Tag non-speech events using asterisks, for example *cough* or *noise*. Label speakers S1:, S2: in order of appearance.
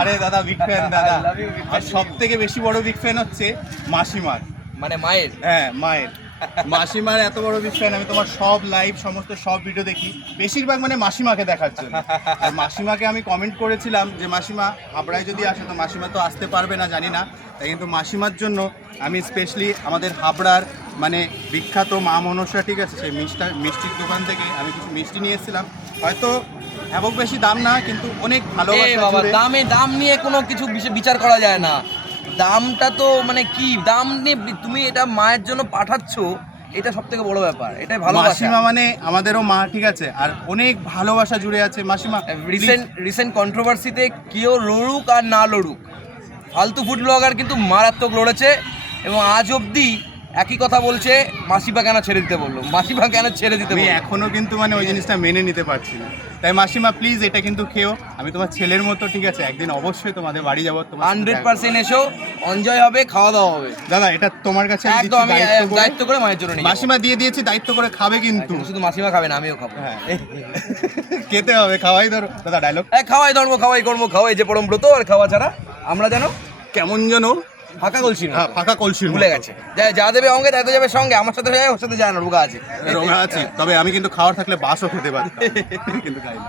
S1: আরে দাদা big fan দাদা. আর সব থেকে বেশি বড় বিগ ফ্যান হচ্ছে মাসিমার।
S2: মানে মায়ের?
S1: হ্যাঁ মায়ের। মাসিমার এত বড় বিগ ফ্যান আমি তোমার সব লাইভ সমস্ত সব ভিডিও দেখি। বেশিরভাগ মানে মাসিমাকে দেখার জন্য। আর মাসিমাকে আমি কমেন্ট করেছিলাম যে মাসিমা হাবড়ায় যদি আসে তো মাসিমা তো আসতে পারবে না জানি না। তাই কিন্তু মাসিমার জন্য আমি স্পেশালি আমাদের হাবড়ার মানে বিখ্যাত মা মনসা ঠিক আছে? সেই মিষ্টা মিষ্টির দোকান থেকে আমি কিছু মিষ্টি নিয়ে এসেছিলাম। হয়তো একক বেশি দাম না কিন্তু অনেক ভালো
S2: বাবা দামে দাম নিয়ে কোনো কিছু বিচার করা যায় না। দামটা তো মানে কি? দাম নিয়ে তুমি এটা মায়ের জন্য পাঠাচ্ছ এটা সব থেকে বড় ব্যাপার। এটাই ভালো
S1: মাসিমা মানে আমাদেরও মা ঠিক আছে? আর অনেক ভালোবাসা জুড়ে আছে মাসিমা।
S2: রিসেন্ট রিসেন্ট কন্ট্রোভার্সিতে কেউ লড়ুক আর না লড়ুক। ফালতু ফুড ব্লগার কিন্তু মারাত্মক লড়েছে এবং আজ অবধি একই কথা বলছে মাসিবা কেন ছেড়ে দিতে বলল? মাসিবা কেন ছেড়ে দিতে
S1: আমি
S2: বলল?
S1: এখনও কিন্তু মানে ওই জিনিসটা মেনে নিতে পারছি না। তাই মাসিমা প্লিজ এটা কিন্তু খেও আমি তোমার ছেলের মতো ঠিক আছে? একদিন অবশ্যই তোমাদের বাড়ি যাব তোমার
S2: হান্ড্রেড পার্সেন্ট এসো এনজয় হবে খাওয়া দাওয়া হবে।
S1: করব। দাদা এটা তোমার কাছে
S2: একদম আমি
S1: দায়িত্ব করে।
S2: মায়ের জন্য।
S1: মাসিমা দিয়ে দিয়েছি দায়িত্ব করে খাবে কিন্তু।
S2: কিন্তু শুধু মাসিমা খাবে না আমিও খাব।
S1: হ্যাঁ। খেতে হবে খাওয়াই ধরো। দাদা ডায়লগ
S2: এই খাওয়াই ধরবো খাওয়াই কর্ম খাওয়াই যে পরম ব্রত আর খাওয়া ছাড়া আমরা যেন
S1: কেমন যেন
S2: ফাঁকা কলসি
S1: হ্যাঁ, ফাঁকা কলসির
S2: ভুলে গেছে। যা- যা দেবে অঙ্গে তাই তো যাবে সঙ্গে। আমার সাথে যায় ওর সাথে যায় না রোগা আছে।
S1: রোগা আছি। তবে আমি কিন্তু খাওয়ার থাকলে বাসও খেতে পারি *laughs* কিন্তু খাই না